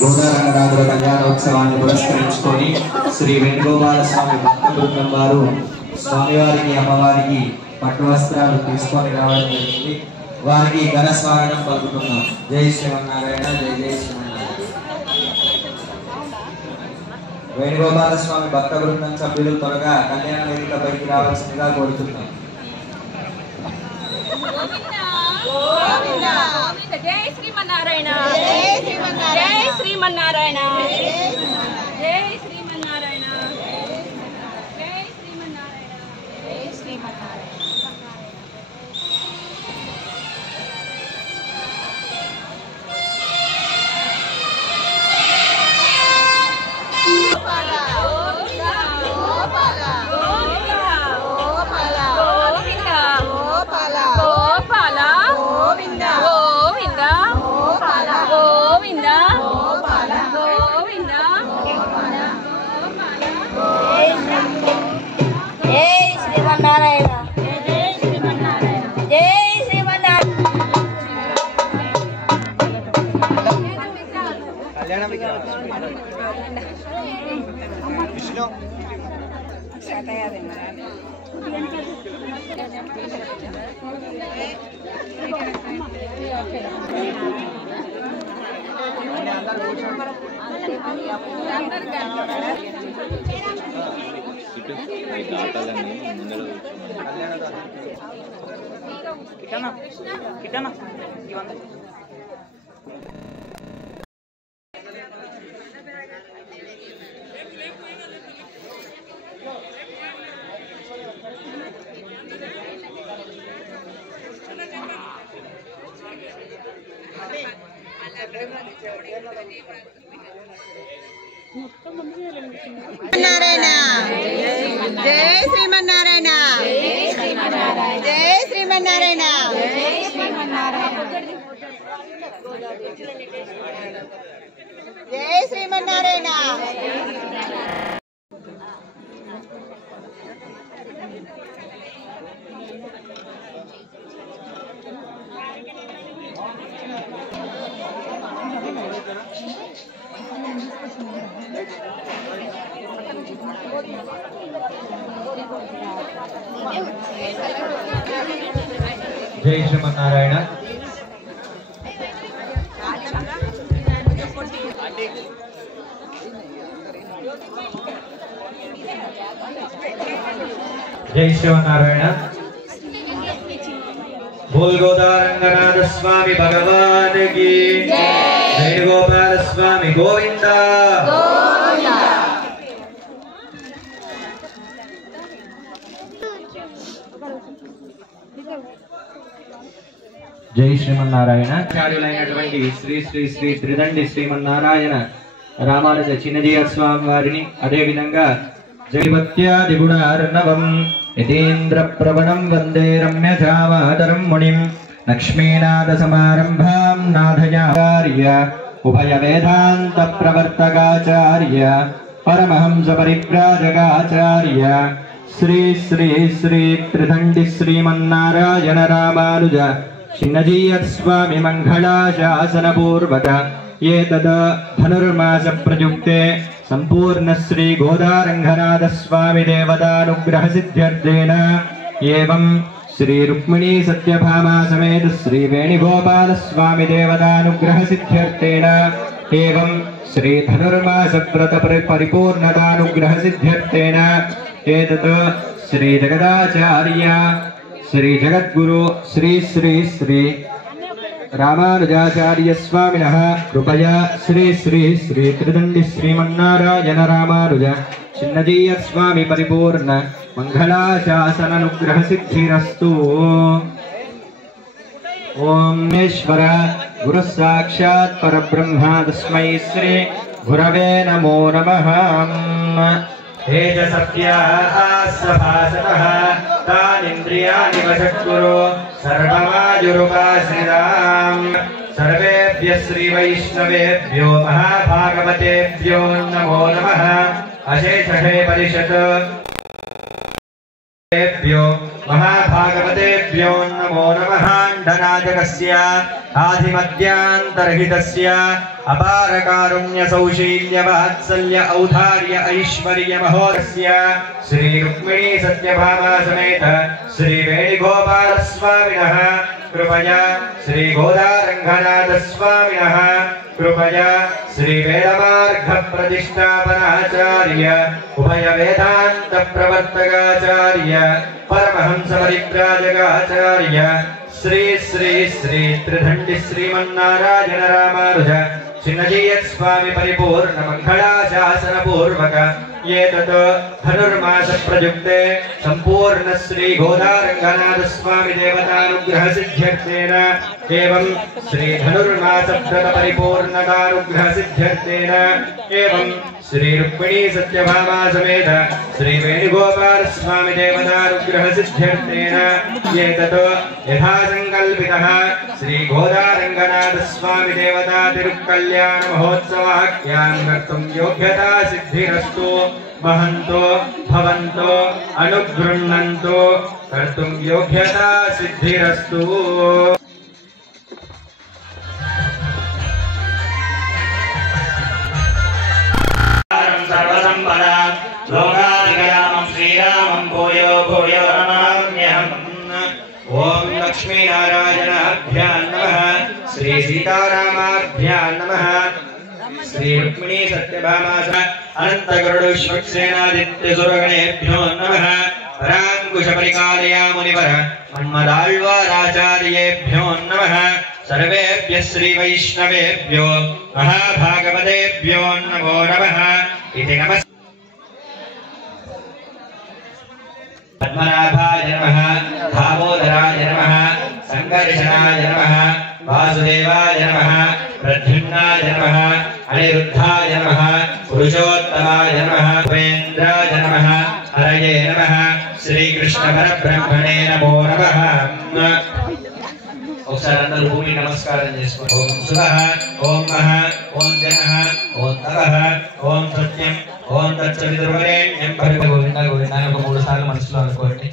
గోదారంగనాథుల కళ్యాణోత్సవాన్ని పురస్కరించుకొని శ్రీ వేణుగోపాల స్వామి భక్త బృందం వారు స్వామివారికి అమ్మవారికి పట్టు వస్త్రాలు తీసుకొని రావడం జరిగింది. వారికి ఘన స్వాగతం పలుకుతున్నాం. జై శ్రీమన్నారాయణ, జై జై శ్రీమన్నారాయణ. వేణుగోపాల స్వామి భక్త బృందం సభ్యులు త్వరగా కళ్యాణ వేదికపైకి రావాల్సిందిగా కోరుతున్నాం. జై శ్రీమన్నారాయణ, జై శ్రీమన్నారాయణ, జై శ్రీమన్నారాయణ, జై శ్రీమన్నారాయణ, జై శ్రీమన్నారాయణ. నారాయణ, జై శ్రీమన్నారాయణ, జై శ్రీమన్నారాయణ, జై శ్రీమన్నారాయణ. జై శ్రీమన్నారాయణ. జై శ్రీమన్నారాయణ. बोल गोदारंगनाथ स्वामी भगवान की जय. वेणुगोपाल स्वामी गोविंदा गोविंदा. जय श्रीमन्नारायण. आचार्युलైనటువంటి శ్రీ శ్రీ శ్రీ త్రిదండి శ్రీమన్నారాయణ రామానుజ చిన్నజీయర్ స్వామి వారిని, అదేవిధంగా జగపత్యాదిగుణార్ణవం యతీంద్ర ప్రవణం వందే రమ్యజామాతరం మునిం లక్ష్మీనాథ సమారంభాం నాథయాచార్య ఉభయ వేదాంత ప్రవర్తకాచార్య పరమహంస పరివ్రాజకాచార్య శ్రీ శ్రీ శ్రీ త్రిదండి శ్రీమన్నారాయణ రామానుజ చిన్నజీయర్ స్వామి మంగళాశాసన పూర్వక ఏతద్ ధనుర్మాస ప్రయుక్తే సంపూర్ణ శ్రీ గోదారంగనాథ స్వామి దేవతానుగ్రహ సిద్ధ్యర్థేన ఏవం శ్రీ రుక్మిణీ సత్యభామా సమేత శ్రీ వేణుగోపాల స్వామి దేవతానుగ్రహ సిద్ధ్యర్థేన ఏవం శ్రీ ధనుర్మాస వ్రత పరిపూర్ణతానుగ్రహ సిద్ధ్యర్థేన ఏతత్ శ్రీ జగదాచార్య శ్రీ జగద్గురు శ్రీ శ్రీ శ్రీ రామానుజాచార్య స్వామినః కృపయా శ్రీ శ్రీ శ్రీ త్రిదండి శ్రీమన్నారాయణ రామానుజ చిన్నజీయర్ స్వామి పరిపూర్ణ మంగళాశాసనానుగ్రహ సిద్ధిరస్తు. ఓం ఈశ్వర గురు సాక్షాత్ పరబ్రహ్మ తస్మై శ్రీ గురవే నమో నమః. తేజ సత్యాసభాసతః తానింద్రియాణి వశక్కురు సర్వమాయురుపాశ్రితాం. సర్వేభ్యః శ్రీ వైష్ణవేభ్యో మహాభాగవతేభ్యో నమో నమః. అశేషే పరిషత్ महाभागवतेभ्यो नमो नमः. ण्डनाजकस्य आधिमद्यांतरहितस्य अपार कारुण्य सौशील्य वात्सल्य औदार्य ऐश्वर्य महोदस्य श्री रुक्मिणी सत्यभामा समेत श्री वेणुगोपाल स्वामिनः कृपया श्री गोदारंगनाथ स्वामिनः कृपया श्री वेदमार्ग प्रतिष्ठापनाचार्य उभय वेदांत प्रवर्तकाचार्य परमहंस परिव्राजकाचार्य श्री श्री श्री त्रिदंडी श्रीमन्नारायण रामानुज चिन्नजीयर स्वामी परिपूर्ण मंगलाशासन पूर्वक एतत् धनुर्मास प्रयुक्ते संपूर्ण श्री गोदारंगनाथ स्वामी देवतानुग्रह सिद्ध्यर्थेन एवं श्री धनुर्मास व्रत परिपूर्णतानुग्रह सिद्ध्यर्थेन एवं श्री रुक्मिणी सत्यभामा समेत श्री वेणुगोपाल स्वामी देवतानुग्रह सिद्ध्यर्थेन एतत् यथा संकल्पितः श्री गोदारंगनाथ स्वामी देवता तिरुक्कल्याण महोत्सवाख्यान् कर्तुं योग्यता सिद्धिरस्तु. महन्तो भवन्तो अनुगृह्णन्तो कर्तुं योग्यता सिद्धिरस्तु. सर्वसंपदा लोकाधिगयामं श्रीरामं भूयो भूयो नमाम्यहम्. ओम लक्ष्मी नारायणाभ्यां नमः. श्री सीतारामाभ्यां नमः. श्री रुक्मिणी सत्यभामा अनंत गरुडश्वक्सेनादित्य सुरगणेभ्यो नमः. परांकुश परिकालया मुनिवर मन्मदाழ்वाराचार्येभ्यो नमः. सर्वेभ्यः श्री वैष्णवेभ्यो महाभागवतेभ्यो नमो नमः. इति नमः. पद्मनाभाय नमः. दामोदराय नमः. संकर्षणाय नमः. वासुदेवाय नमः. प्रद्युम्नाय नमः. अनिरुद्धाय नमः. पुरुषोत्तमाय नमः. उपेन्द्राय नमः. हरये नमः. श्री कृष्ण परब्रह्मणे नमो नमः. ఒకసారి అందరూ భూమి నమస్కారం చేసుకోండి. ఓం శుభః, ఓం మహః, ఓం జనః, ఓం తపః, ఓం సత్యం, ఓం తత్సవితుర్వరేణ్యం భర్గో గోవింద గోవింద అని ఒక 3 సార్లు మనసులో అనుకోండి.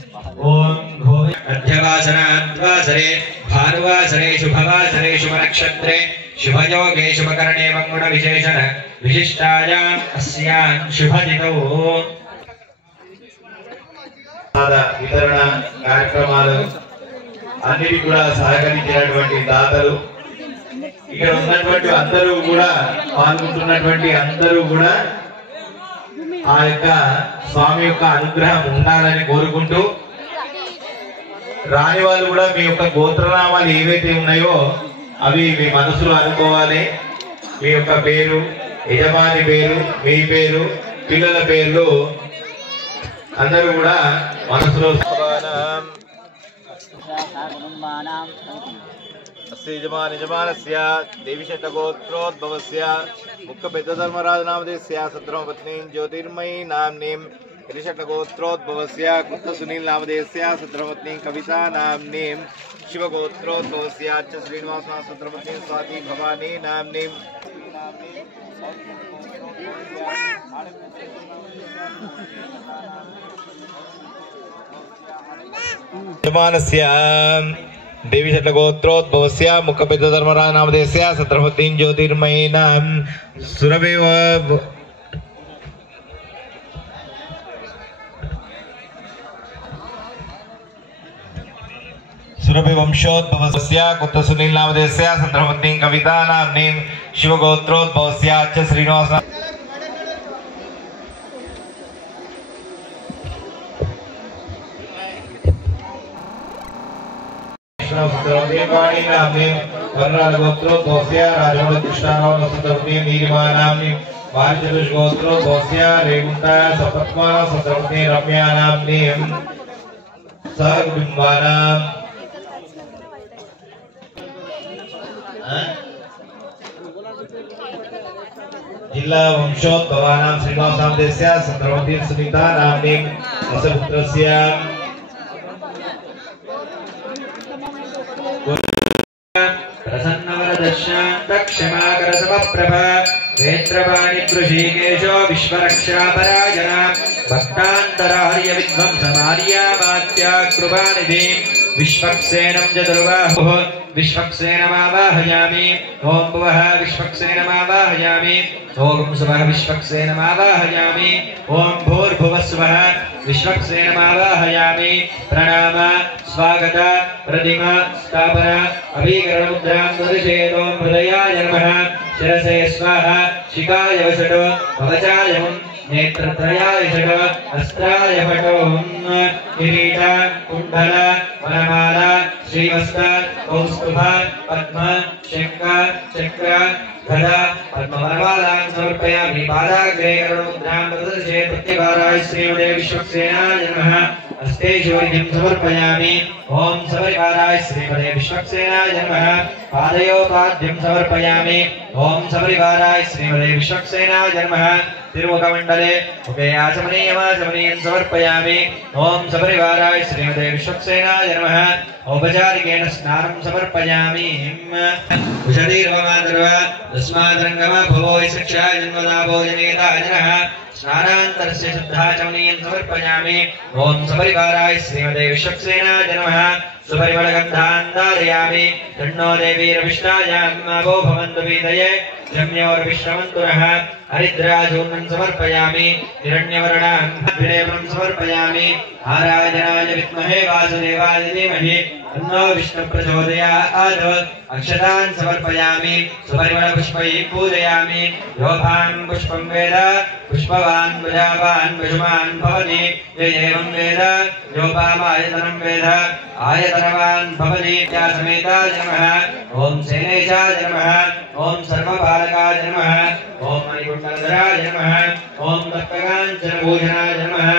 ఓం గోవింద. మధ్యవాసనాద్వాసరే భానువాసరే శుభవాసరే శుభనక్షత్రే శుభయోగే శుభకరణే మంగుణ విశేషణ విశిష్టాయాం అస్యాం శుభదితౌ వితరణ కార్యక్రమాలు అన్నిటి కూడా సహకరించినటువంటి దాతలు, ఇక్కడ ఉన్నటువంటి అందరూ కూడా పాల్గొంటున్నటువంటి అందరూ కూడా ఆ యొక్క స్వామి యొక్క అనుగ్రహం ఉండాలని కోరుకుంటూ, రాని వాళ్ళు కూడా మీ యొక్క గోత్రనామాలు ఏవైతే ఉన్నాయో అవి మీ మనసులో అనుకోవాలి. మీ యొక్క పేరు, యజమాని పేరు, మీ పేరు, పిల్లల పేర్లు అందరూ కూడా మనసులో यजमानस्य देवीशतगोत्रोद्भवस्य मुख्यपेद्दधर्मराजनामधेयस्य सत्रमपत्नीं ज्योतिर्मयी नाम्नीं गिरिशतगोत्रोद्भवस्य गुप्तसुनील नामधेयस्य सत्रमपत्नीं कविता नाम्नीं शिवगोत्रोद्भवस्य च श्रीनिवास सत्रमपत्नीं स्वाति भवानी नाम्नीं यजमानस्य देवीशतगोत्रोद्भवस्य मुख्यपेद्दधर्मराजनामधेयस्य सत्रमपत्नीं ज्योतिर्मयी नाम सुरभि वंशोद्भवस्य कुत्तसुनील नामधेयस्य सत्रमपत्नीं कविता नाम्नीं शिवगोत्रोद्भवस्य च श्रीनिवास देवानी नाम्नीं वर्णगोत्रोद्भवस्य राजवृत्तिष्ठानां सत्रमपत्नीं नीलिमा नाम्नीं वारिचतुष्गोत्रोद्भवस्य रेवुण्टा सपत्मा सत्रमपत्नीं रम्या नाम्नीं सहकुटुम्बानां जिला वंशोद्भवानां श्रीनिवासनामधेयस्य सत्रमपत्नीं सुनीता नाम्नीं रसपुत्रस्य प्रसन्नवरदशान्तक्षमाकरसमप्रभा नेत्रवाणि कृषिकेशो विश्वरक्षापराजना भक्तान्तरार्य विध्वंसमार्यामात्या कृपानिधि विश्वक्सेनं चतुर्बाहुः विश्वक्सेनमावाहयामि ॐ भुवः विश्वक्सेनमावाहयामि ॐ सुवः विश्वक्सेनमावाहयामि ॐ भूर्भुवस्वः विश्वक्सेनमावाहयामि प्रणाम स्वागत प्रतिमा स्थापना अभीकरणमुद्रां दर्शयेतो हृदयाय नमः शिरसे स्वाहा शिखाय वषटो भवचाय नेत्रत्रयाय षट् अस्त्राय फटो किरीट कुण्डल वनमाला श्रीवत्स कौस्तुभ पद्म शङ्ख चक्र गदा पद्मवनमालां समर्पयामि पादाग्रे करुणमुद्रां प्रदर्शये प्रत्यवाराय श्रीमते विश्वक्सेनाय नमः हस्ते शिवलिङ्गं समर्पयामि ॐ सबरिवाराय श्रीमते विश्वक्सेनाय नमः पादयोपाद्यं समर्पयामि ॐ सबरिवाराय श्रीमते विश्वक्सेनाय नमः तिरुमुखमण्डले उभयाचमनीयमाचमनीयं समर्पयामि ॐ सबरिवाराय श्रीमते विश्वक्सेनाय नमः औपचारिकेण स्नानं समर्पयामि उषधीर्वमादर्व तस्माद्रङ्गम भवो शिक्षा जन्मदाभोजनेता जनः स्नानान्तरस्य शुद्धाचमनीयं समर्पयामि ॐ सबरिवाराय श्रीमते विश्वक्सेनाय नमः सुपरिमलगन्धान् धारयामि तन्नो देवीरविष्टायान्माभो भवन्तु वीदये जम्योर्विश्रमन्तु नः हरिद्राचूर्णं समर्पयामि हिरण्यवर्णान् भद्रेवं समर्पयामि आराधनाय विद्महे वासुदेवाय धीमहि तन्नो विष्णुप्रचोदयात् अक्षतान् समर्पयामि सुपरिमलपुष्पैः पूजयामि योभान् पुष्पं वेद पुष्पवान् प्रजावान् पशुमान् भवति य एवं वेद योपामायतनं वेद आयतनवान् भवति समेताय नमः ॐ सेनेशाय नमः ॐ सर्वपालकाय नमः ॐ मणिकुण्डलधराय नमः ॐ तप्तकाञ्चनभूषणाय नमः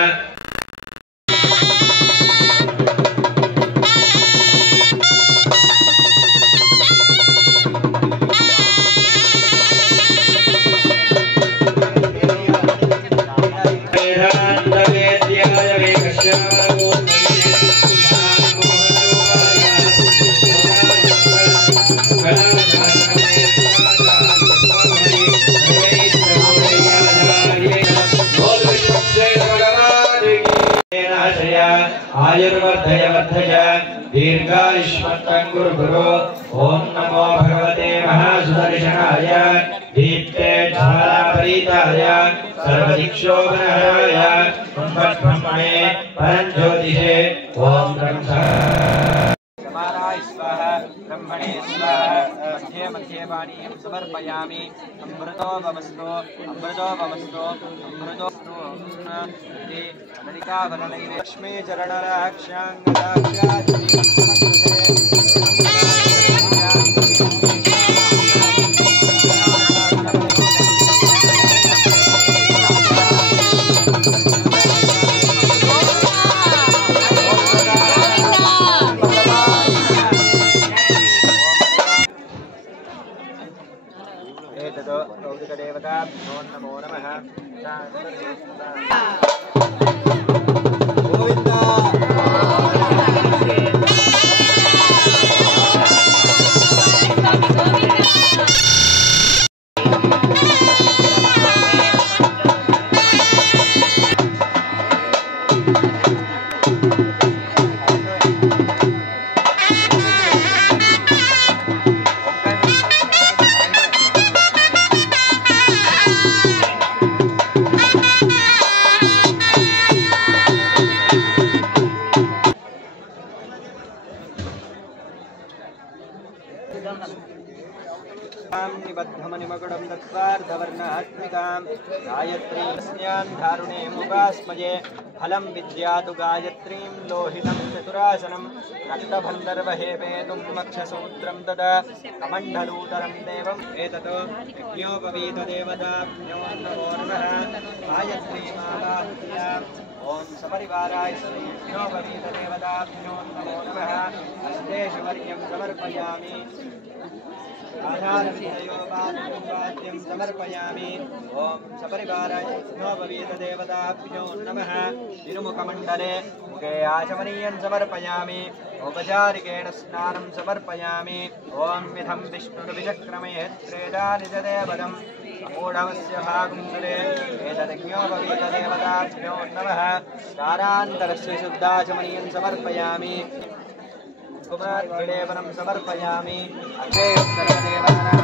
आयुर्वर्धय वर्धय दीर्घायुष्मत्तं कुरु गुरु ॐ नमो भगवते महासुदर्शनाय दीप्ते ज्वालापरीताय सर्वदिक्षोभनहराय ब्रह्मणे परञ्ज्योतिषे ॐ ब्रह्मणे स्वाहा मध्ये मध्ये पानीयं समर्पयामि अमृतो भवस्तु लक्ष्मी वर्णात्मिकां गायत्रीस्यां धारुणीमुपास्मये फलं विद्यातु गायत्रीं लोहितं चतुरासनं रक्तभन्दर्वहेपेतुं मक्षसूत्रं तदा कमण्डलूतरं देवम् एतत् यज्ञोपवीतदेवताभ्यो नमो नमः गायत्रीमावाहयामि ओम सपरिवाराय श्रीयोपवीतदेवताभ्यो नमो नमः हस्तेषु वर्यं समर्पयामि आधारविद्योपाद्यं समर्पयामि ओम सपरिवाराय श्रीयोपवीतदेवताभ्यो नमः तिरुमुखमण्डले मुखे आचमनीयं समर्पयामि औपचारिकेण स्नानं समर्पयामि ओम विधं विष्णुर्विचक्रमे त्रेधानि देवदम् अमूढमस्य भागुंसुरे एतदज्ञोपवीतदेवताभ्यो नमः कारान्तरस्य शुद्धाचमनीयं समर्पयामि कुमारविलेपनं समर्पयामि अक्षयोत्तरदेवानां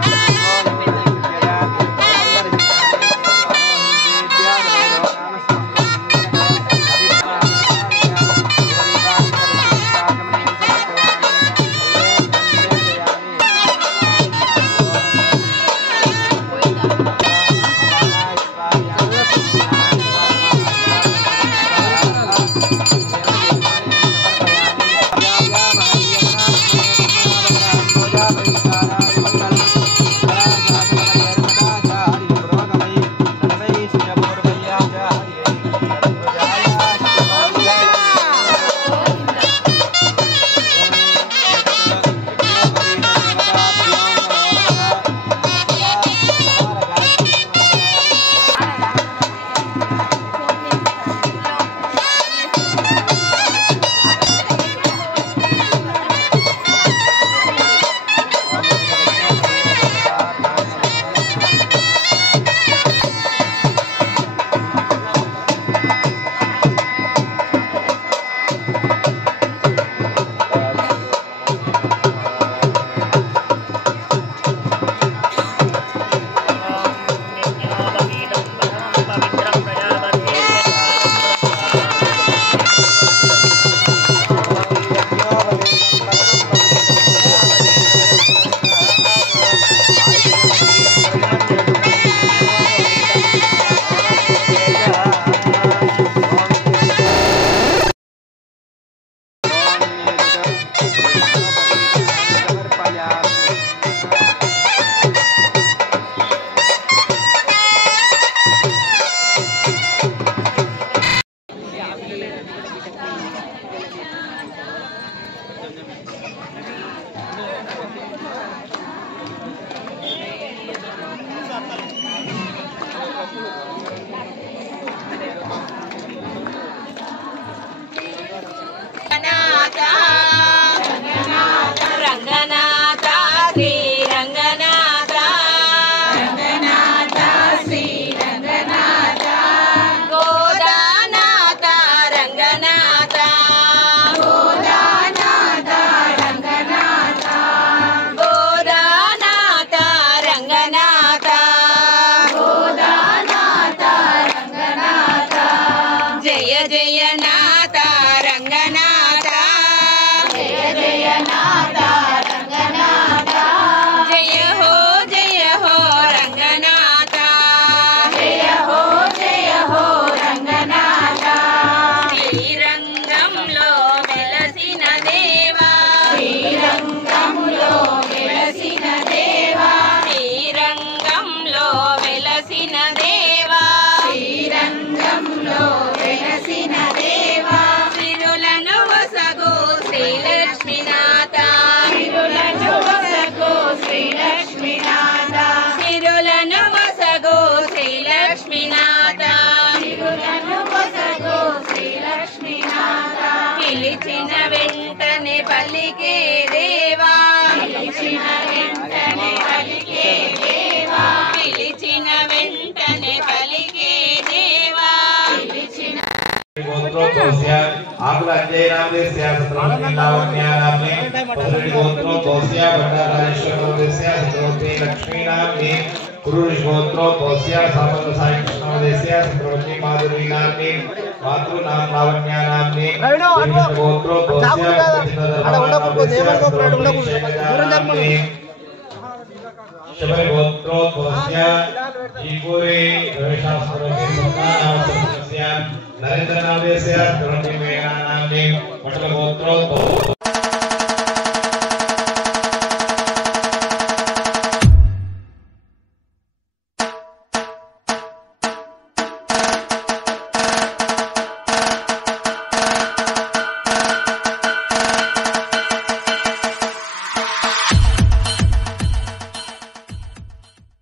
పిలిచిన వెంటనే పలికే దేవా, పిలిచిన వెంటనే పలికే దేవా, పిలిచిన వెంటనే పలికే దేవా, పిలిచిన गोत्रोस्य आकुलञ्जयनामस्य सत्रवन्यानाम्ने पसुरि गोत्रोस्य भट्टाराजेश्वरस्य सत्रवती लक्ष्मीनाम्ने पुरुषगोत्रोस्य सामन्तसायकृष्णवदेस्य सत्रवती माधुरीनाम्ने मातृनाम लावण्यानाम्ने गोत्रोस्य शबरिगोत्रोस्य जीपुरे रविशास्त्रस्य नरेंद्र नामदेस्य द्रौपदी मेघना नाम्नि पटलगोत्रो